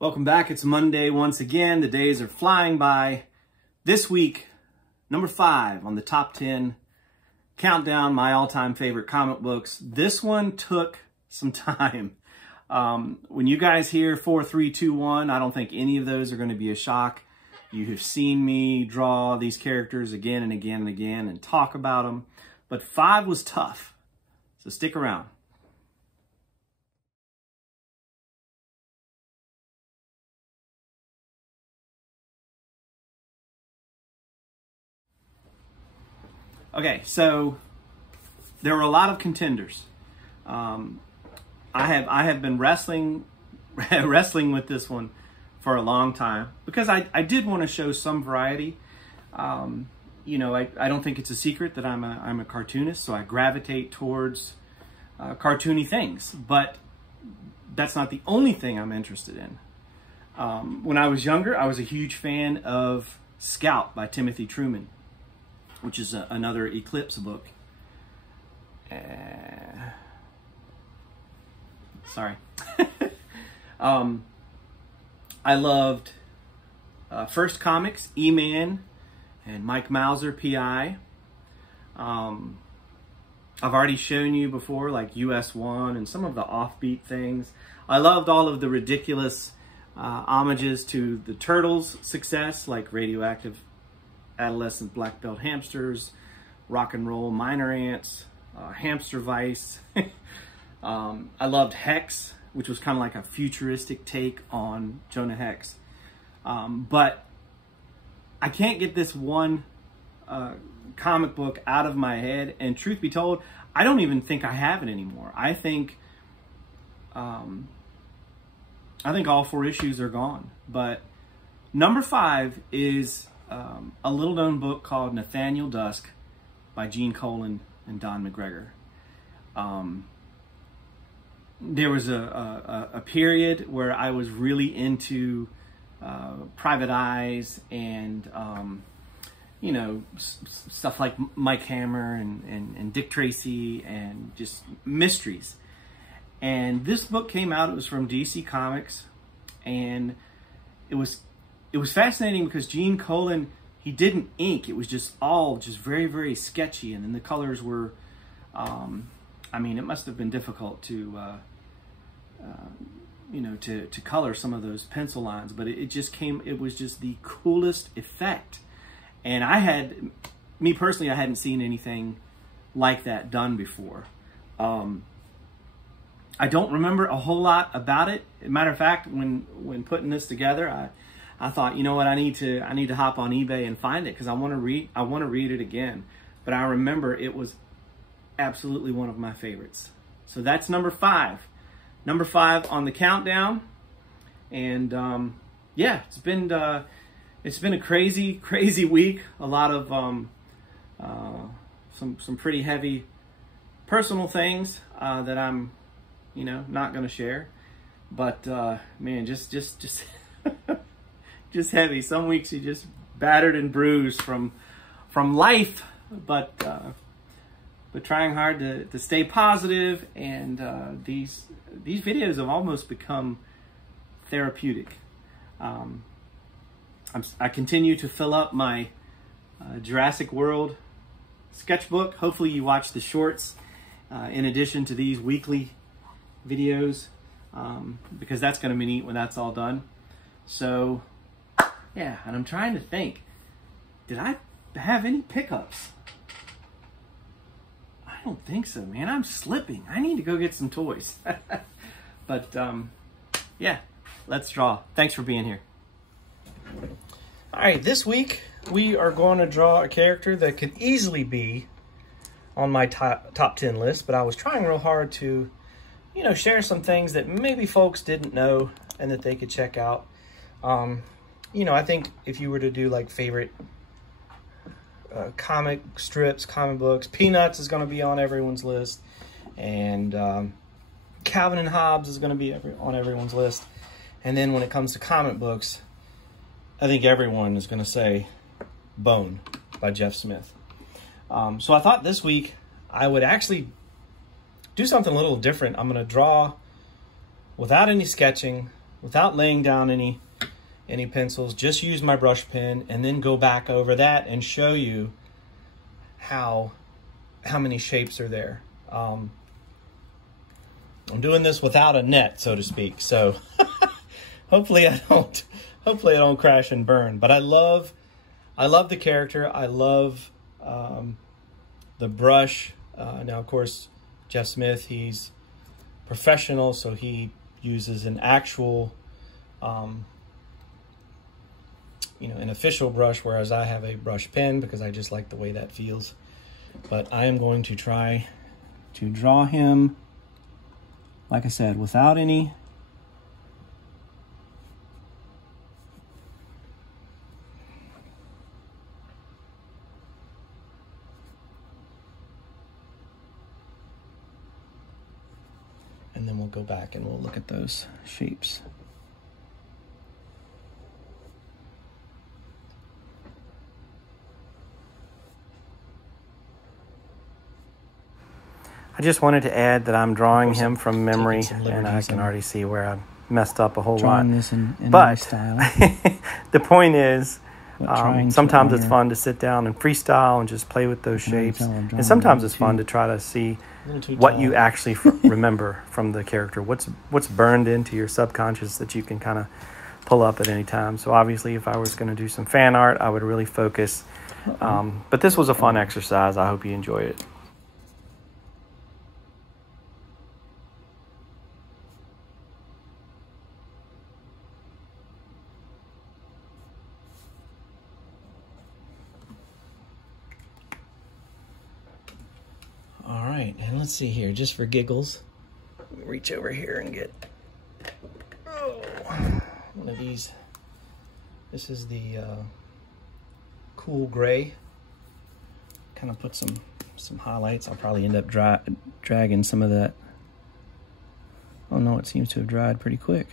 Welcome back. It's Monday once again. The days are flying by. This week, number 5 on the top 10 countdown, my all-time favorite comic books. This one took some time. When you guys hear 4, 3, 2, 1, I don't think any of those are going to be a shock. You have seen me draw these characters again and again and again and talk about them. But 5 was tough. So stick around. Okay, so there were a lot of contenders. I have been wrestling with this one for a long time because I did want to show some variety. You know, I don't think it's a secret that I'm a cartoonist, so I gravitate towards cartoony things. But that's not the only thing I'm interested in. When I was younger, I was a huge fan of Scout by Timothy Truman, which is another Eclipse book. Sorry. I loved First Comics, E-Man, and Mike Mauser, P.I. I've already shown you before, like US1 and some of the offbeat things. I loved all of the ridiculous homages to the Turtles' success, like Radioactive Adolescent Black Belt Hamsters, Rock and Roll Minor Ants, Hamster Vice. I loved Hex, which was kind of like a futuristic take on Jonah Hex. But I can't get this one comic book out of my head, and truth be told, I don't even think I have it anymore. I think all 4 issues are gone. But number 5 is a little-known book called Nathaniel Dusk by Gene Colan and Don McGregor. There was a period where I was really into Private Eyes and, you know, stuff like Mike Hammer and Dick Tracy and just mysteries. And this book came out. It was from DC Comics, and it was fascinating because Gene Colan, he didn't ink. It was just all very, very sketchy. And then the colors were, I mean, it must have been difficult to, you know, to color some of those pencil lines. But it was just the coolest effect. And me personally, I hadn't seen anything like that done before. I don't remember a whole lot about it. As a matter of fact, when putting this together, I thought, you know what, I need to hop on eBay and find it because I want to read it again. But I remember it was absolutely one of my favorites. So that's number 5. Number 5 on the countdown. And yeah, it's been a crazy week. A lot of some pretty heavy personal things that I'm, you know, not going to share. But man, just just heavy. Some weeks you just battered and bruised from life, but trying hard to stay positive. And these videos have almost become therapeutic. I continue to fill up my Jurassic World sketchbook. Hopefully you watch the shorts in addition to these weekly videos, because that's going to be neat when that's all done. So yeah, and I'm trying to think, did I have any pickups? I don't think so, man. I'm slipping. I need to go get some toys. But yeah, let's draw. Thanks for being here. All right, this week we are going to draw a character that could easily be on my top 10 list, but I was trying real hard to, you know, share some things that maybe folks didn't know and that they could check out. You know, I think if you were to do like favorite comic strips, comic books, Peanuts is going to be on everyone's list, and Calvin and Hobbes is going to be on everyone's list. And then when it comes to comic books, I think everyone is going to say Bone by Jeff Smith. So I thought this week I would actually do something a little different. I'm going to draw without any sketching, without laying down any pencils, just use my brush pen and then go back over that and show you how many shapes are there. I'm doing this without a net, so to speak. So hopefully I don't crash and burn. But I love the character. I love the brush. Now, of course, Jeff Smith, he's professional, so he uses an actual, an official brush, whereas I have a brush pen because I just like the way that feels. But I am going to try to draw him, like I said, without any and then we'll go back and we'll look at those shapes. I just wanted to add that I'm drawing him from memory, and I can already see where I messed up a whole lot. This in but style. The point is, sometimes it's fun to sit down and freestyle and just play with those shapes. And sometimes it's fun to try to see what you actually remember from the character. What's burned into your subconscious that you can kind of pull up at any time. So obviously, if I was going to do some fan art, I would really focus. But this was a fun exercise. I hope you enjoy it. All right, and let's see here, just for giggles, let me reach over here and get one of these. This is the cool gray. Kind of put some highlights. I'll probably end up dragging some of that. Oh no, it seems to have dried pretty quick.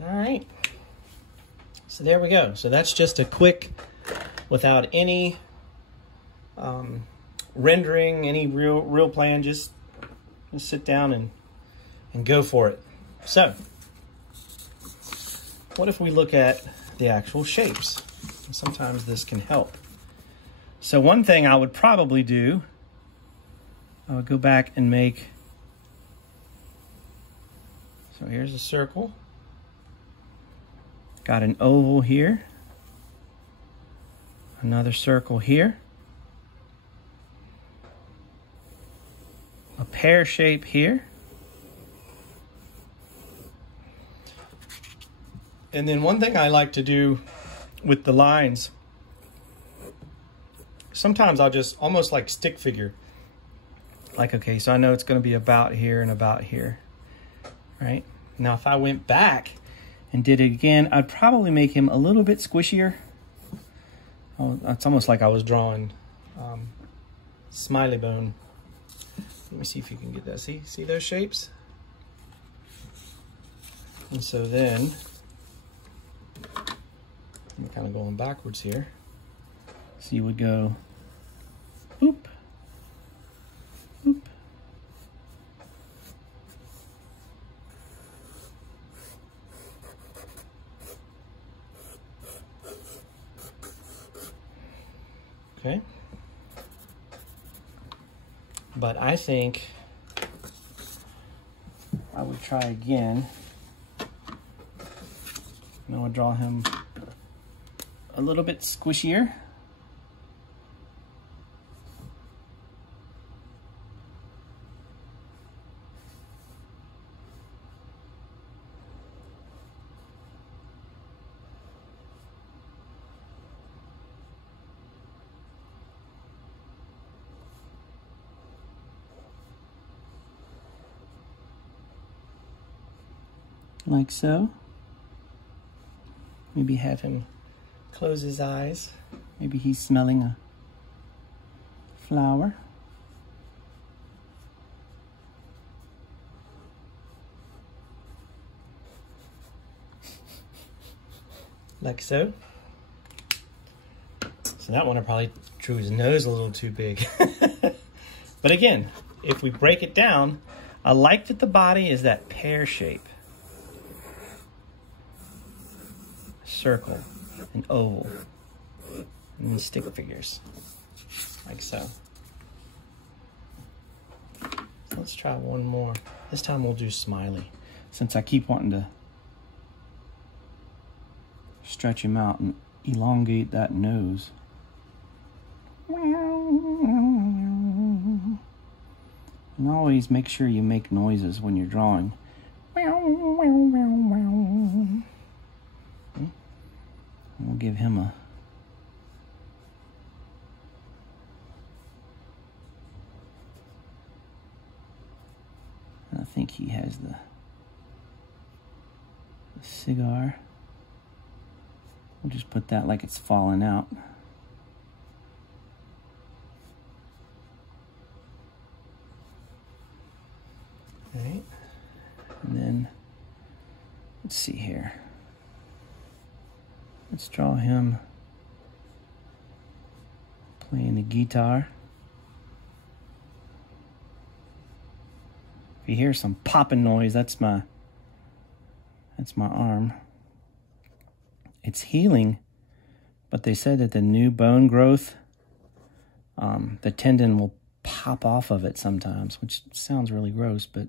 All right, so there we go. So that's just a quick, without any rendering, any real plan, just sit down and go for it. So what if we look at the actual shapes? Sometimes this can help. So one thing I would probably do, I would go back and make, so here's a circle. Got an oval here, another circle here, a pear shape here, and then one thing I like to do with the lines, sometimes I'll just almost like stick figure. Like, okay, so I know it's going to be about here and about here, right? Now, if I went back and did it again, I'd probably make him a little bit squishier. Oh, it's almost like I was drawing smiley bone. Let me see if you can get that. See those shapes? And so then, I'm kind of going backwards here. So you would go, boop, boop. Okay, but I think I would try again. And I would draw him a little bit squishier. Like so. Maybe have him close his eyes. Maybe he's smelling a flower. Like so. So that one I probably drew his nose a little too big. But again, if we break it down, I like that the body is that pear shape. Circle, an oval, and then stick figures, like so. So let's try one more. This time we'll do smiley, since I keep wanting to stretch him out and elongate that nose. And always make sure you make noises when you're drawing. We'll give him a I think he has the cigar. We'll just put that like it's falling out. All right. And then let's see here. Let's draw him playing the guitar. If you hear some popping noise, that's my arm. It's healing, but they said that the new bone growth, the tendon will pop off of it sometimes, which sounds really gross, but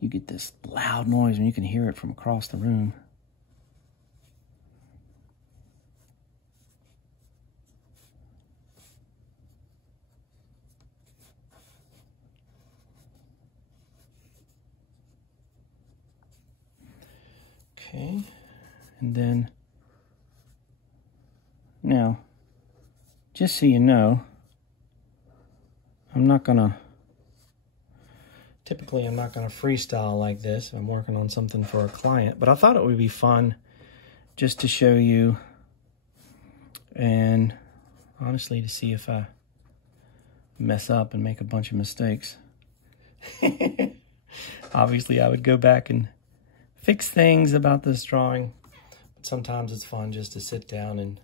you get this loud noise and you can hear it from across the room. Okay, and then now, just so you know, typically I'm not gonna freestyle like this. I'm working on something for a client, but I thought it would be fun just to show you and honestly to see if I mess up and make a bunch of mistakes. Obviously I would go back and fix things about this drawing, but sometimes it's fun just to sit down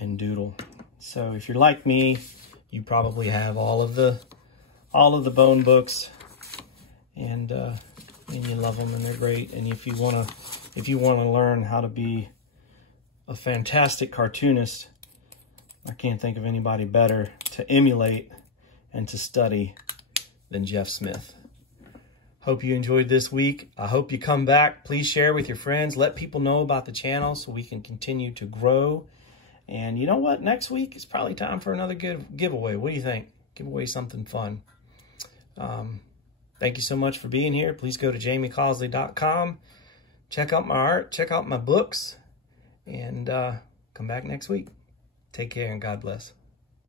and doodle. So if you're like me, you probably have all of the bone books, and you love them and they're great. And if you wanna learn how to be a fantastic cartoonist, I can't think of anybody better to emulate and to study than Jeff Smith. Hope you enjoyed this week. I hope you come back. Please share with your friends. Let people know about the channel so we can continue to grow. And you know what? Next week is probably time for another good giveaway. What do you think? Give away something fun. Thank you so much for being here. Please go to jamiecosley.com. Check out my art. Check out my books. And come back next week. Take care and God bless.